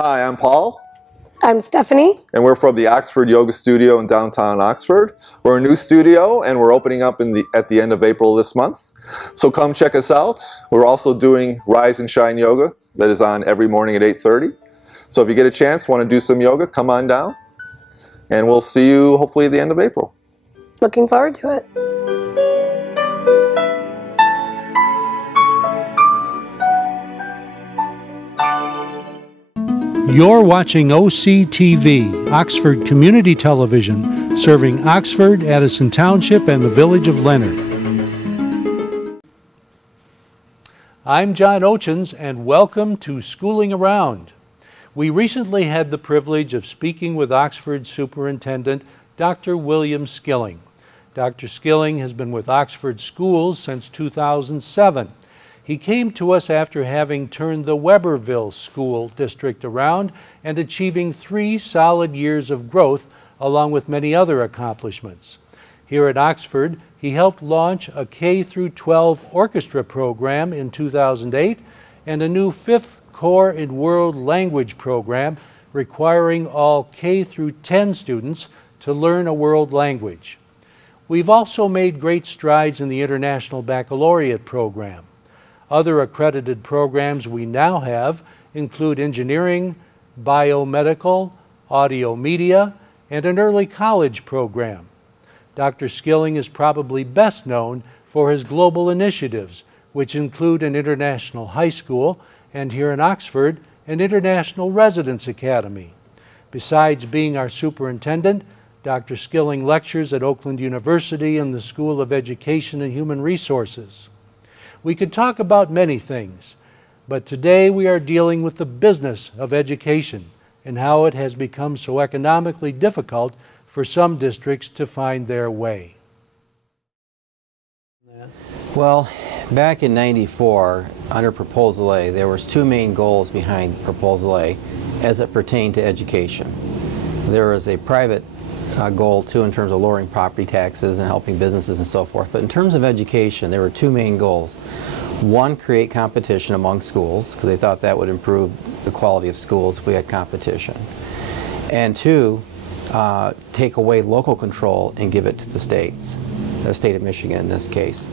Hi, I'm Paul. I'm Stephanie. And we're from the Oxford Yoga Studio in downtown Oxford. We're a new studio and we're opening up at the end of April this month. So come check us out. We're also doing Rise and Shine Yoga that is on every morning at 8:30. So if you get a chance, want to do some yoga, come on down. And we'll see you hopefully at the end of April. Looking forward to it. You're watching OCTV, Oxford Community Television, serving Oxford, Addison Township, and the village of Leonard. I'm John Oetjens, and welcome to Schooling Around. We recently had the privilege of speaking with Oxford Superintendent Dr. William Skilling. Dr. Skilling has been with Oxford Schools since 2007. He came to us after having turned the Weberville School District around and achieving 3 solid years of growth, along with many other accomplishments. Here at Oxford, he helped launch a K-12 orchestra program in 2008 and a new 5th Core in World Language program requiring all K-10 students to learn a world language. We've also made great strides in the International Baccalaureate program. Other accredited programs we now have include engineering, biomedical, audio media, and an early college program. Dr. Skilling is probably best known for his global initiatives, which include an international high school and here in Oxford, an international residence academy. Besides being our superintendent, Dr. Skilling lectures at Oakland University in the School of Education and Human Resources. We could talk about many things, but today we are dealing with the business of education and how it has become so economically difficult for some districts to find their way. Well, back in '94, under Proposal A, there was 2 main goals behind Proposal A as it pertained to education. There was a private goal too in terms of lowering property taxes and helping businesses and so forth. But in terms of education, there were 2 main goals. One, create competition among schools, because they thought that would improve the quality of schools if we had competition. And 2, take away local control and give it to the states, the state of Michigan in this case.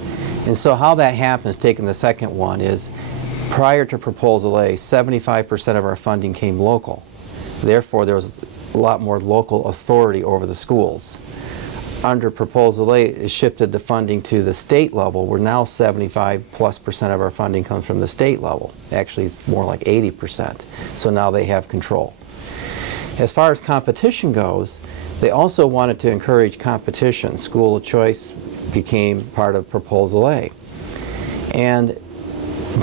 And so how that happens, taking the second one, is prior to Proposal A, 75% of our funding came local. Therefore, there was a lot more local authority over the schools. Under Proposal A, it shifted the funding to the state level, where now 75+% of our funding comes from the state level. Actually, it's more like 80%. So now they have control. As far as competition goes, they also wanted to encourage competition. School of choice became part of Proposal A. And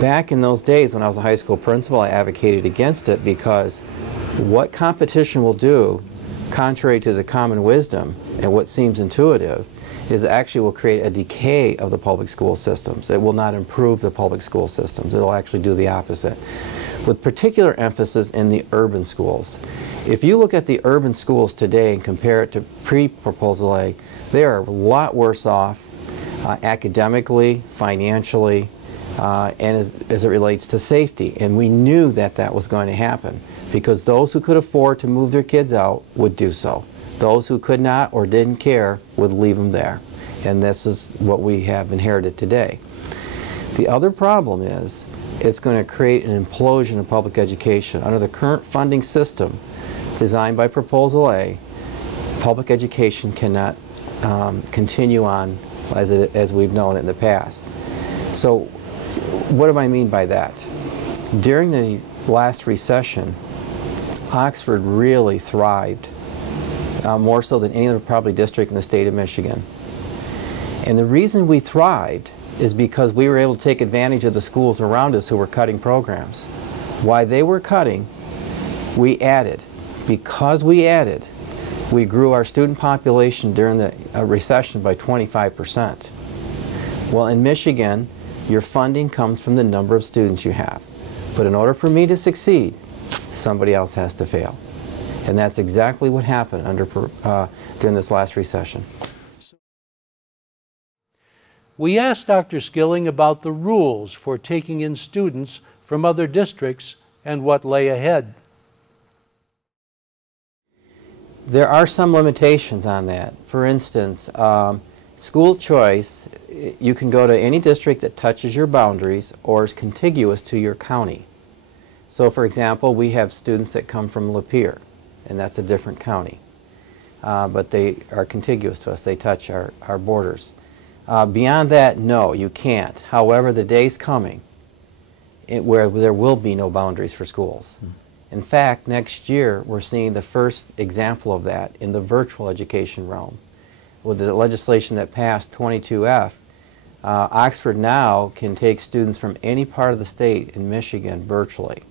back in those days when I was a high school principal, I advocated against it because what competition will do, contrary to the common wisdom and what seems intuitive, is it actually will create a decay of the public school systems. It will not improve the public school systems. It will actually do the opposite, with particular emphasis in the urban schools. If you look at the urban schools today and compare it to pre-Proposal A, they are a lot worse off academically, financially, and as it relates to safety. And we knew that that was going to happen because those who could afford to move their kids out would do so. Those who could not or didn't care would leave them there. And this is what we have inherited today. The other problem is it's going to create an implosion of public education. Under the current funding system designed by Proposal A, public education cannot continue on as we've known it in the past. So what do I mean by that? During the last recession, Oxford really thrived, more so than any other probably district in the state of Michigan. And the reason we thrived is because we were able to take advantage of the schools around us who were cutting programs. While they were cutting, we added. Because we added, we grew our student population during the recession by 25%. Well, in Michigan, your funding comes from the number of students you have. But in order for me to succeed, somebody else has to fail. And that's exactly what happened during this last recession. We asked Dr. Skilling about the rules for taking in students from other districts and what lay ahead. There are some limitations on that. For instance, school choice, you can go to any district that touches your boundaries or is contiguous to your county. So for example, we have students that come from Lapeer, and that's a different county. But they are contiguous to us. They touch our borders. Beyond that, no, you can't. However, the day's coming where there will be no boundaries for schools. In fact, next year, we're seeing the first example of that in the virtual education realm. With the legislation that passed, 22F, Oxford now can take students from any part of the state in Michigan virtually.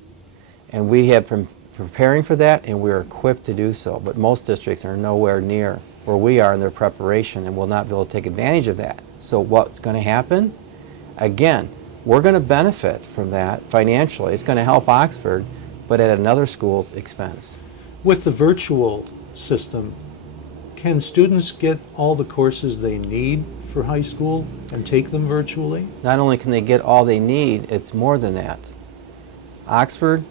And we have been preparing for that, and we're equipped to do so. But most districts are nowhere near where we are in their preparation and will not be able to take advantage of that. So what's going to happen? Again, we're going to benefit from that financially. It's going to help Oxford, but at another school's expense. With the virtual system, can students get all the courses they need for high school and take them virtually? Not only can they get all they need, it's more than that. Oxford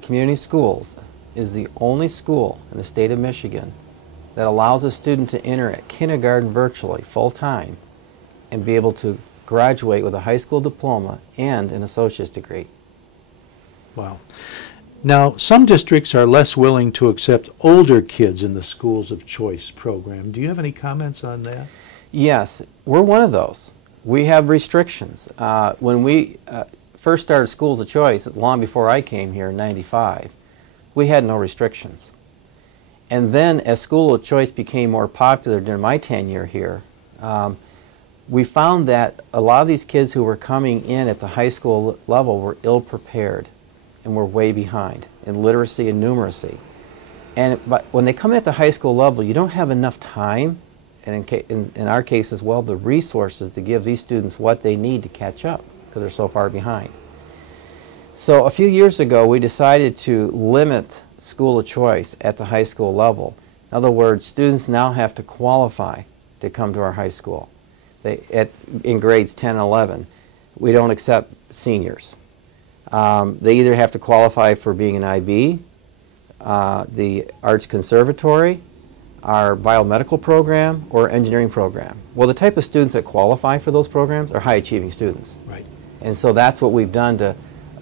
Community Schools is the only school in the state of Michigan that allows a student to enter at kindergarten virtually, full-time, and be able to graduate with a high school diploma and an associate's degree. Wow. Now, some districts are less willing to accept older kids in the Schools of Choice program. Do you have any comments on that? Yes, we're one of those. We have restrictions. When we first started Schools of Choice, long before I came here in '95, we had no restrictions. And then as School of Choice became more popular during my tenure here, we found that a lot of these kids who were coming in at the high school level were ill-prepared and were way behind in literacy and numeracy. But when they come in at the high school level, you don't have enough time, and in our case as well, the resources to give these students what they need to catch up because they're so far behind. So a few years ago, we decided to limit School of Choice at the high school level. In other words, students now have to qualify to come to our high school. In grades 10 and 11, we don't accept seniors. They either have to qualify for being an IB, the Arts Conservatory, our biomedical program, or engineering program. Well, the type of students that qualify for those programs are high-achieving students. Right. And so that's what we've done to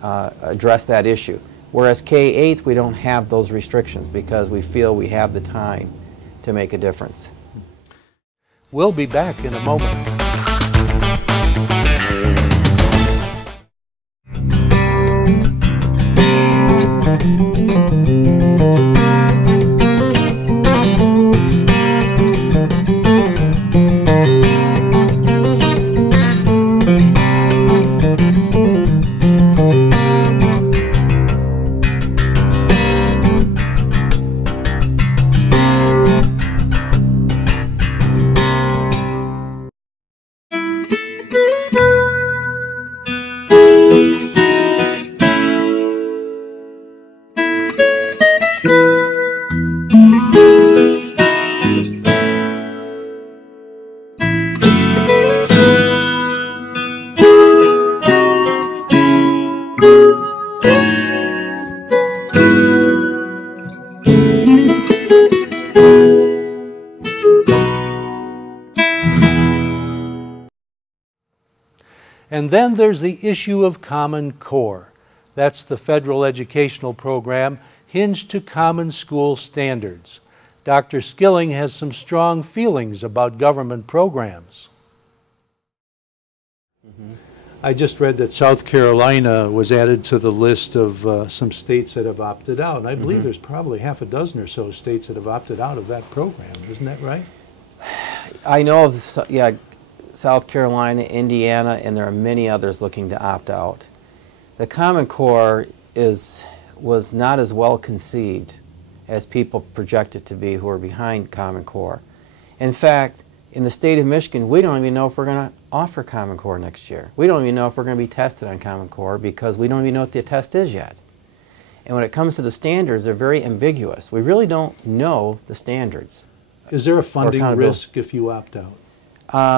address that issue. Whereas K-8, we don't have those restrictions because we feel we have the time to make a difference. We'll be back in a moment. And then there's the issue of Common Core. That's the federal educational program hinged to common school standards. Dr. Skilling has some strong feelings about government programs. I just read that South Carolina was added to the list of some states that have opted out. And I believe there's probably half a dozen or so states that have opted out of that program. Isn't that right? I know of, yeah, South Carolina, Indiana, and there are many others looking to opt out. The Common Core was not as well conceived as people project it to be who are behind Common Core. In fact, in the state of Michigan, we don't even know if we're going to offer Common Core next year. We don't even know if we're going to be tested on Common Core because we don't even know what the test is yet. And when it comes to the standards, they're very ambiguous. We really don't know the standards. Is there a funding risk if you opt out?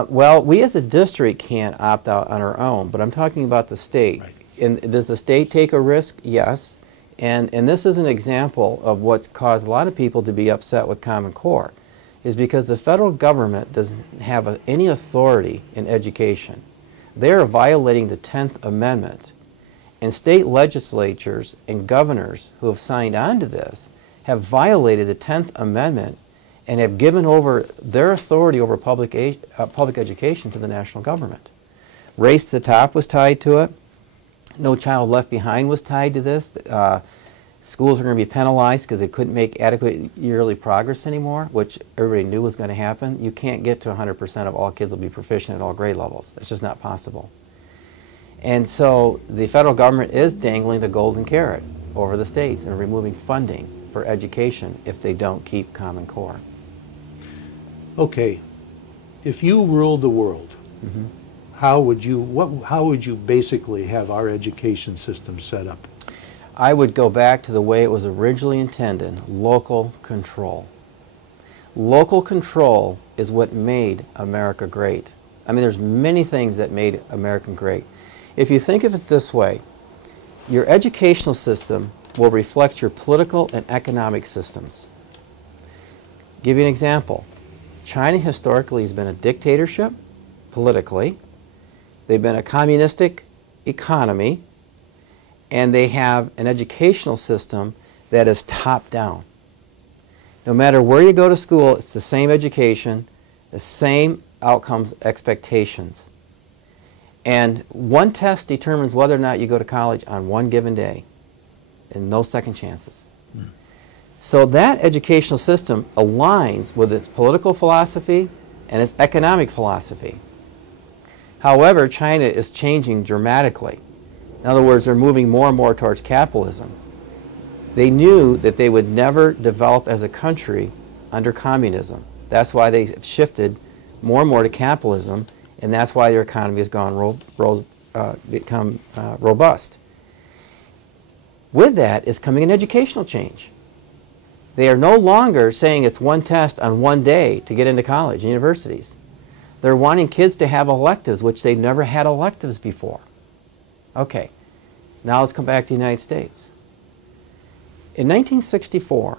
Well, we as a district can't opt out on our own, but I'm talking about the state. Right. And does the state take a risk? Yes. And this is an example of what's caused a lot of people to be upset with Common Core, is because the federal government doesn't have any authority in education. They are violating the 10th Amendment. And state legislatures and governors who have signed on to this have violated the 10th Amendment and have given over their authority over public education to the national government. Race to the Top was tied to it. No Child Left Behind was tied to this. Schools are going to be penalized because they couldn't make adequate yearly progress anymore, which everybody knew was going to happen. You can't get to 100% of all kids will be proficient at all grade levels. That's just not possible. And so the federal government is dangling the golden carrot over the states and removing funding for education if they don't keep Common Core. Okay, if you ruled the world, how would you basically have our education system set up? I would go back to the way it was originally intended, local control. Local control is what made America great. I mean, there's many things that made America great. If you think of it this way, your educational system will reflect your political and economic systems. Give you an example. China historically has been a dictatorship politically. They've been a communistic economy, and they have an educational system that is top-down. No matter where you go to school, it's the same education, the same outcomes, expectations. And one test determines whether or not you go to college on one given day, and no second chances. So that educational system aligns with its political philosophy and its economic philosophy. However, China is changing dramatically. In other words, they're moving more and more towards capitalism. They knew that they would never develop as a country under communism. That's why they shifted more and more to capitalism, and that's why their economy has become robust. With that is coming an educational change. They are no longer saying it's one test on one day to get into college and universities. They're wanting kids to have electives, which they've never had electives before. Okay, now let's come back to the United States. In 1964,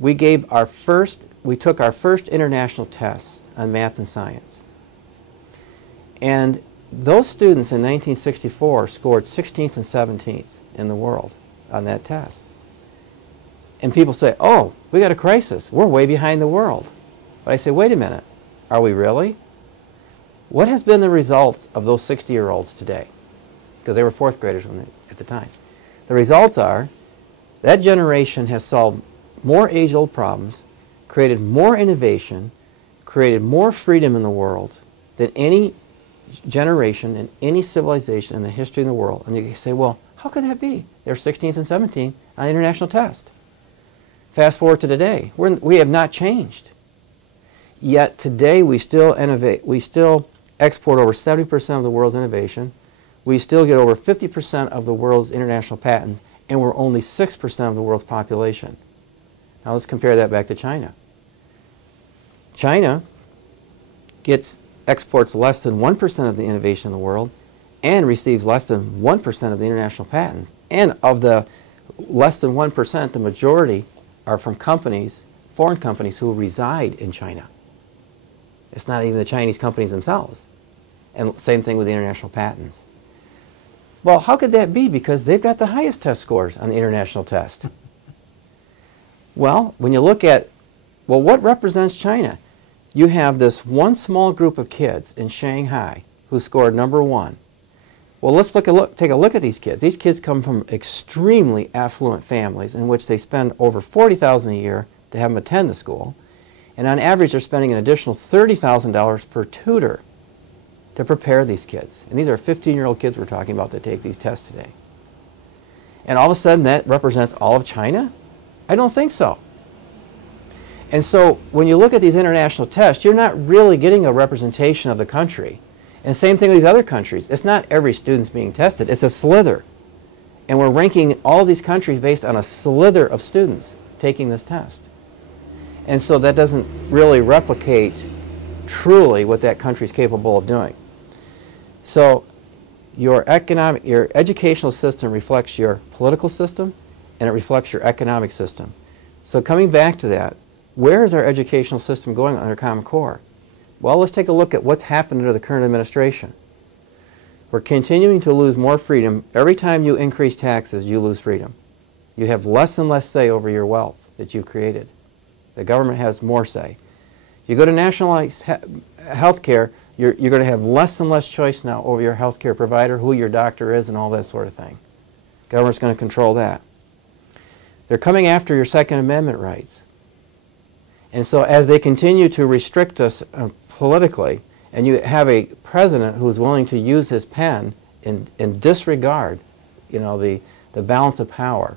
we took our first international test on math and science. And those students in 1964 scored 16th and 17th in the world on that test. And people say, oh, we got a crisis. We're way behind the world. But I say, wait a minute. Are we really? What has been the result of those 60-year-olds today? Because they were fourth graders at the time. The results are that generation has solved more age-old problems, created more innovation, created more freedom in the world than any generation in any civilization in the history of the world. And you can say, well, how could that be? They're 16th and 17th on the international test. Fast forward to today, we have not changed. Yet today we still innovate, we still export over 70% of the world's innovation, we still get over 50% of the world's international patents, and we're only 6% of the world's population. Now let's compare that back to China. China exports less than 1% of the innovation in the world and receives less than 1% of the international patents. And of the less than 1%, the majority are from companies, foreign companies who reside in China. It's not even the Chinese companies themselves. And same thing with the international patents. Well, how could that be? Because they've got the highest test scores on the international test. Well, when you look at, well, what represents China? You have this one small group of kids in Shanghai who scored #1. Well, let's take a look at these kids. These kids come from extremely affluent families in which they spend over $40,000 a year to have them attend the school. And on average, they're spending an additional $30,000 per tutor to prepare these kids. And these are 15-year-old kids we're talking about that take these tests today. And all of a sudden, that represents all of China? I don't think so. And so when you look at these international tests, you're not really getting a representation of the country. And same thing with these other countries. It's not every student's being tested. It's a slither. And we're ranking all these countries based on a slither of students taking this test. And so that doesn't really replicate truly what that country is capable of doing. So your educational system reflects your political system, and it reflects your economic system. So coming back to that, where is our educational system going under Common Core? Well, let's take a look at what's happened under the current administration. We're continuing to lose more freedom. Every time you increase taxes, you lose freedom. You have less and less say over your wealth that you've created. The government has more say. You go to nationalized health care, you're going to have less and less choice now over your health care provider, who your doctor is, and all that sort of thing. The government's going to control that. They're coming after your Second Amendment rights. And so as they continue to restrict us politically, and you have a president who's willing to use his pen and disregard, you know, the balance of power,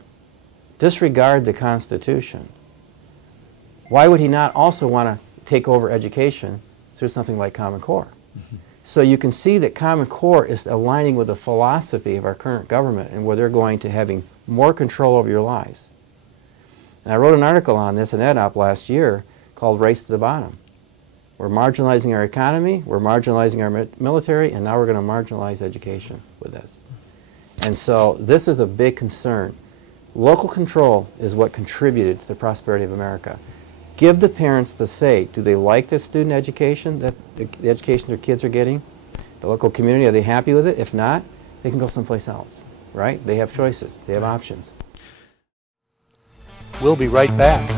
disregard the Constitution, why would he not also want to take over education through something like Common Core? Mm-hmm. So you can see that Common Core is aligning with the philosophy of our current government and where they're going to having more control over your lives. And I wrote an article on this in EdUp last year called Race to the Bottom. We're marginalizing our economy, we're marginalizing our military, and now we're going to marginalize education with this. And so this is a big concern. Local control is what contributed to the prosperity of America. Give the parents the say. Do they like the student education, that the education their kids are getting? The local community, are they happy with it? If not, they can go someplace else, right? They have choices. They have options. We'll be right back.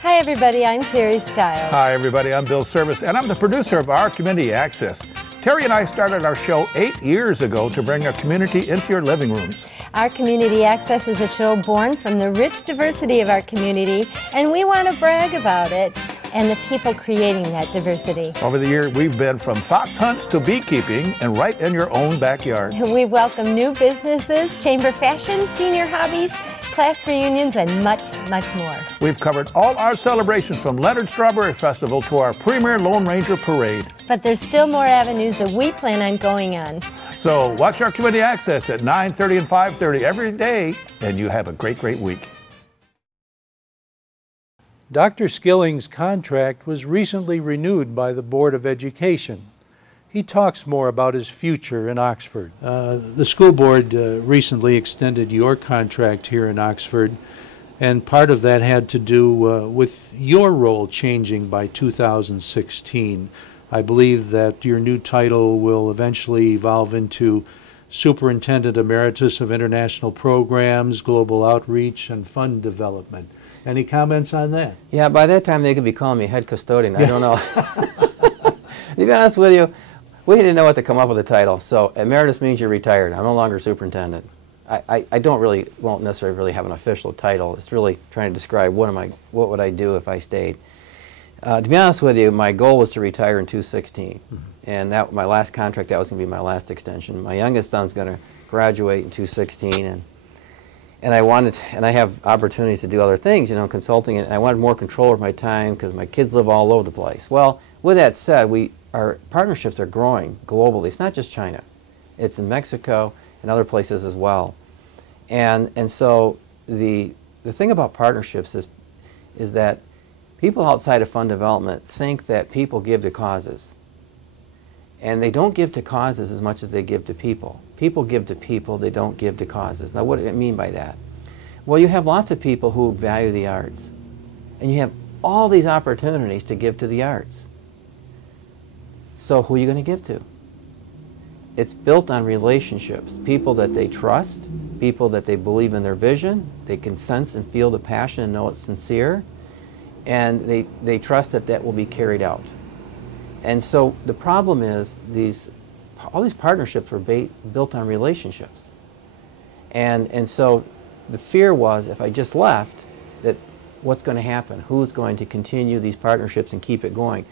Hi everybody, I'm Terry Stiles. Hi everybody, I'm Bill Service, and I'm the producer of Our Community Access. Terry and I started our show 8 years ago to bring our community into your living rooms. Our Community Access is a show born from the rich diversity of our community, and we want to brag about it and the people creating that diversity. Over the year, we've been from fox hunts to beekeeping and right in your own backyard. We welcome new businesses, chamber fashion, senior hobbies, class reunions, and much, much more. We've covered all our celebrations from Leonard Strawberry Festival to our premier Lone Ranger Parade. But there's still more avenues that we plan on going on. So watch our Community Access at 9:30 and 5:30 every day, and you have a great, great week. Dr. Skilling's contract was recently renewed by the Board of Education. He talks more about his future in Oxford. The school board recently extended your contract here in Oxford, and part of that had to do with your role changing by 2016. I believe that your new title will eventually evolve into Superintendent Emeritus of International Programs, Global Outreach, and Fund Development. Any comments on that? Yeah, by that time they could be calling me head custodian. I don't know. To be honest with you, we didn't know what to come up with a title. So emeritus means you're retired. I'm no longer superintendent. I won't necessarily really have an official title. It's really trying to describe what would I do if I stayed. To be honest with you, my goal was to retire in 2016. Mm-hmm. And that my last contract, that was going to be my last extension. My youngest son's going to graduate in 2016, and I have opportunities to do other things, you know, consulting, and I wanted more control over my time because my kids live all over the place. Well, with that said, our partnerships are growing globally. It's not just China. It's in Mexico and other places as well. And so the thing about partnerships is that people outside of fund development think that people give to causes. And they don't give to causes as much as they give to people. People give to people, they don't give to causes. Now what do I mean by that? Well, you have lots of people who value the arts. And you have all these opportunities to give to the arts. So who are you going to give to? It's built on relationships. People that they trust, people that they believe in their vision, they can sense and feel the passion and know it's sincere, and they trust that that will be carried out. And so the problem is all these partnerships were built on relationships. And so the fear was, if I just left, that what's going to happen? Who's going to continue these partnerships and keep it going?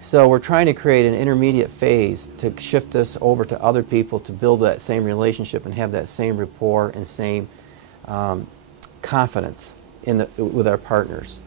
So we're trying to create an intermediate phase to shift this over to other people to build that same relationship and have that same rapport and same confidence with our partners.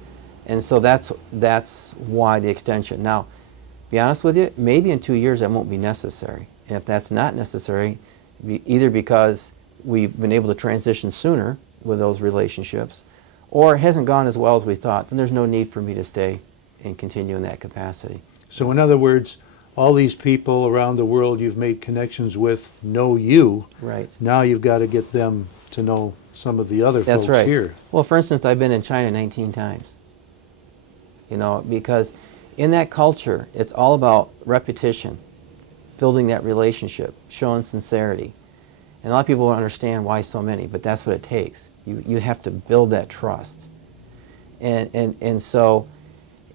And so that's why the extension. Now, to be honest with you, maybe in 2 years that won't be necessary. And if that's not necessary, either because we've been able to transition sooner with those relationships, or it hasn't gone as well as we thought, then there's no need for me to stay and continue in that capacity. So in other words, all these people around the world you've made connections with know you. Right. Now you've got to get them to know some of the other That's folks right. here. Well, for instance, I've been in China 19 times. You know, because in that culture, it's all about repetition, building that relationship, showing sincerity. And a lot of people don't understand why so many, but that's what it takes. You have to build that trust. And so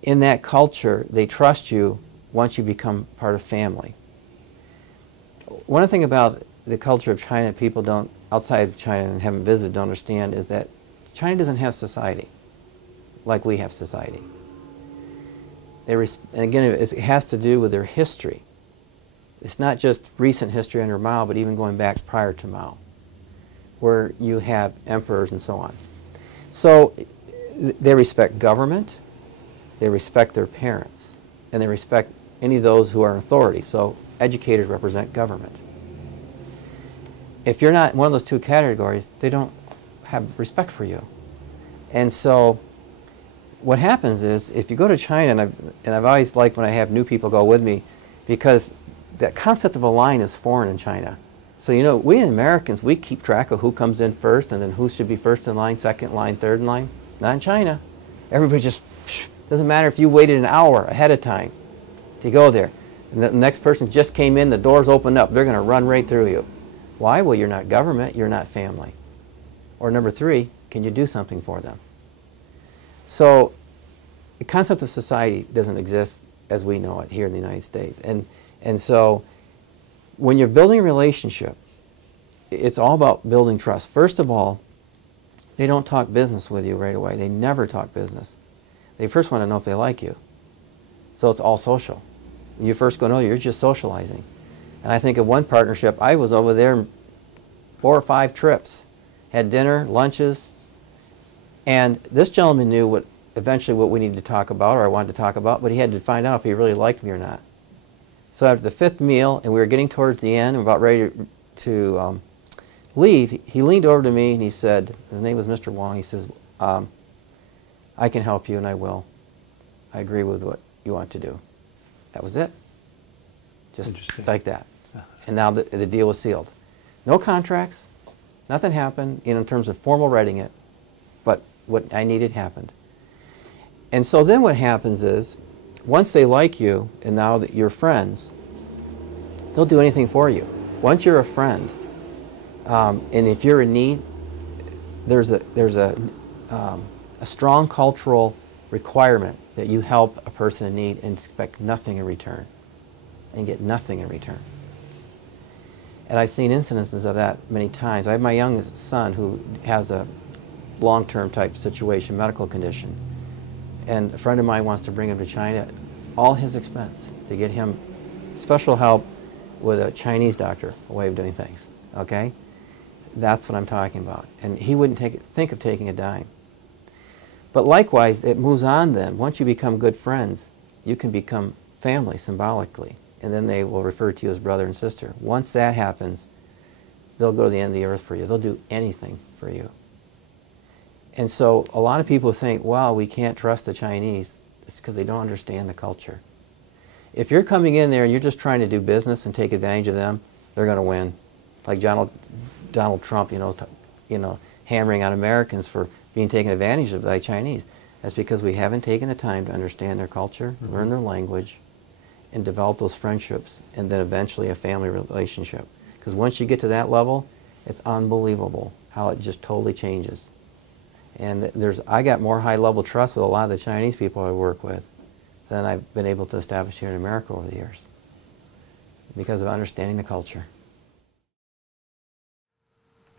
in that culture, they trust you once you become part of family. One thing about the culture of China people don't, outside of China and haven't visited, don't understand is that China doesn't have society like we have society. And again, it has to do with their history. It's not just recent history under Mao, but even going back prior to Mao, where you have emperors and so on. So they respect government, they respect their parents, and they respect any of those who are in authority. So educators represent government. If you're not in one of those two categories, they don't have respect for you. And so what happens is, if you go to China, and I've always liked when I have new people go with me, because that concept of a line is foreign in China. So, you know, we Americans, we keep track of who comes in first and then who should be first in line, second in line, third in line. Not in China. Everybody just, doesn't matter if you waited an hour ahead of time to go there. And the next person just came in, the doors opened up, they're going to run right through you. Why? Well, you're not government, you're not family. Or number three, can you do something for them? So the concept of society doesn't exist as we know it here in the United States. And so when you're building a relationship, it's all about building trust. First of all, they don't talk business with you right away. They never talk business. They first want to know if they like you. So it's all social. When you first go to know you're just socializing. And I think of one partnership, I was over there 4 or 5 trips, had dinner, lunches, and this gentleman knew eventually what we needed to talk about, or I wanted to talk about, but he had to find out if he really liked me or not. So after the 5th meal, and we were getting towards the end, and about ready to leave, he leaned over to me and he said, his name was Mr. Wong, he says, I can help you and I will. I agree with what you want to do. That was it. Just like that. And now the deal was sealed. No contracts, nothing happened in terms of formal writing it, but what I needed happened. And so then what happens is, once they like you, and now that you're friends, they'll do anything for you. Once you're a friend, and if you're in need, there's a strong cultural requirement that you help a person in need and expect nothing in return, and get nothing in return. And I've seen incidences of that many times. I have my youngest son who has a long-term type situation, medical condition. And a friend of mine wants to bring him to China, all his expense, to get him special help with a Chinese doctor, a way of doing things, okay? That's what I'm talking about. And he wouldn't think of taking a dime. But likewise, it moves on then. Once you become good friends, you can become family symbolically. And then they will refer to you as brother and sister. Once that happens, they'll go to the end of the earth for you. They'll do anything for you. And so a lot of people think, wow, we can't trust the Chinese. It's because they don't understand the culture. If you're coming in there and you're just trying to do business and take advantage of them, they're going to win. Like Donald Trump, you know, hammering on Americans for being taken advantage of by Chinese. That's because we haven't taken the time to understand their culture, learn their language, and develop those friendships, and then eventually a family relationship. Because once you get to that level, it's unbelievable how it just totally changes. And I got more high-level trust with a lot of the Chinese people I work with than I've been able to establish here in America over the years, because of understanding the culture.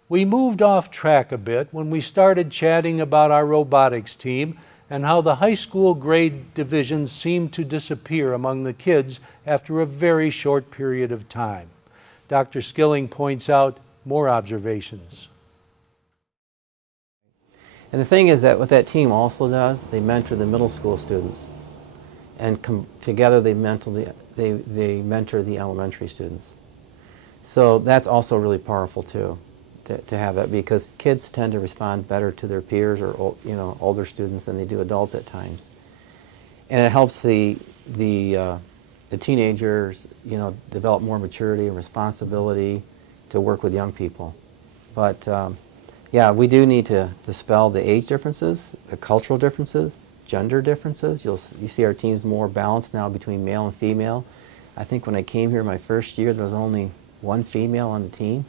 We moved off track a bit when we started chatting about our robotics team and how the high school grade divisions seemed to disappear among the kids after a very short period of time. Dr. Skilling points out more observations. And the thing is that what that team also does, they mentor the middle school students. And together they mentor the elementary students. So that's also really powerful too, to have that, because kids tend to respond better to their peers or older students than they do adults at times. And it helps the the teenagers, develop more maturity and responsibility to work with young people. But yeah, we do need to dispel the age differences, the cultural differences, gender differences. You see our teams more balanced now between male and female. I think when I came here my first year, there was only one female on the team.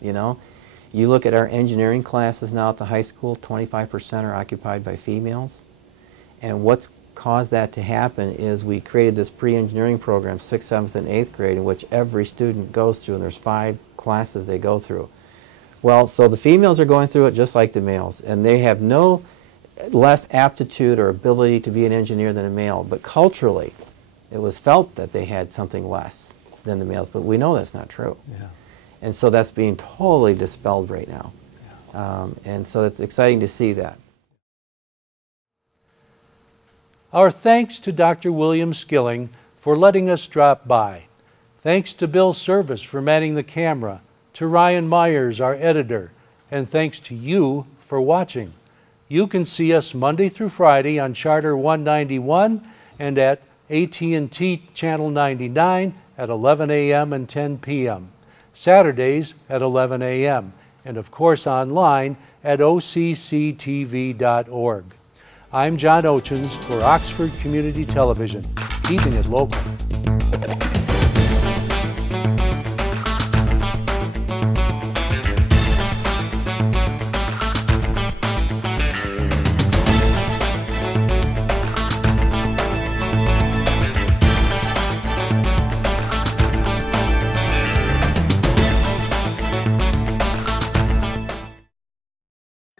You look at our engineering classes now at the high school, 25% are occupied by females. And what's caused that to happen is we created this pre-engineering program, 6th, 7th, and 8th grade, in which every student goes through, and there's 5 classes they go through. Well, so the females are going through it just like the males, and they have no less aptitude or ability to be an engineer than a male, but culturally, it was felt that they had something less than the males, but we know that's not true. Yeah. And so that's being totally dispelled right now. Yeah. And so it's exciting to see that. Our thanks to Dr. William Skilling for letting us drop by. Thanks to Bill Service for manning the camera, to Ryan Myers, our editor, and thanks to you for watching. You can see us Monday through Friday on Charter 191 and at AT&T Channel 99 at 11 a.m. and 10 p.m., Saturdays at 11 a.m., and of course online at occtv.org. I'm John Oetjens for Oxford Community Television, keeping it local.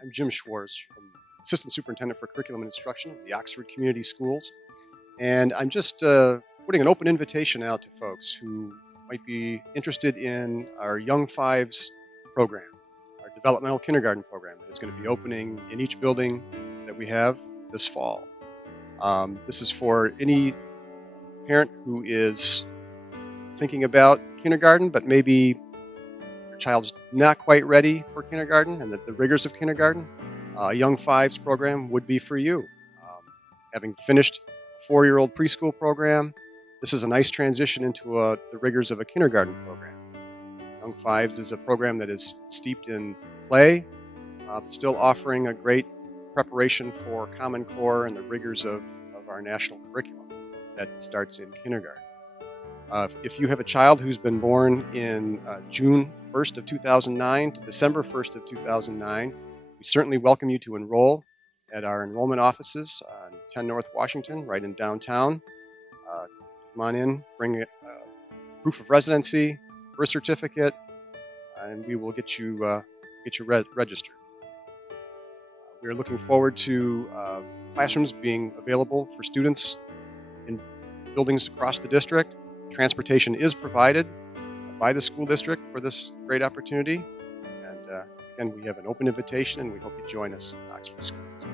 I'm Jim Schwartz, Assistant Superintendent for Curriculum and Instruction at the Oxford Community Schools. And I'm just putting an open invitation out to folks who might be interested in our Young Fives program, our developmental kindergarten program that is going to be opening in each building that we have this fall. This is for any parent who is thinking about kindergarten, but maybe your child is not quite ready for kindergarten and the rigors of kindergarten. Young Fives program would be for you. Having finished a 4-year-old preschool program, this is a nice transition into the rigors of a kindergarten program. Young Fives is a program that is steeped in play, still offering a great preparation for Common Core and the rigors of our national curriculum that starts in kindergarten. If you have a child who's been born in June 1st of 2009 to December 1st of 2009, we certainly welcome you to enroll at our enrollment offices on 10 North Washington, right in downtown. Come on in, bring proof of residency, birth certificate, and we will get you registered. We are looking forward to classrooms being available for students in buildings across the district. Transportation is provided by the school district for this great opportunity. And again, we have an open invitation, and we hope you join us in Oxford Schools.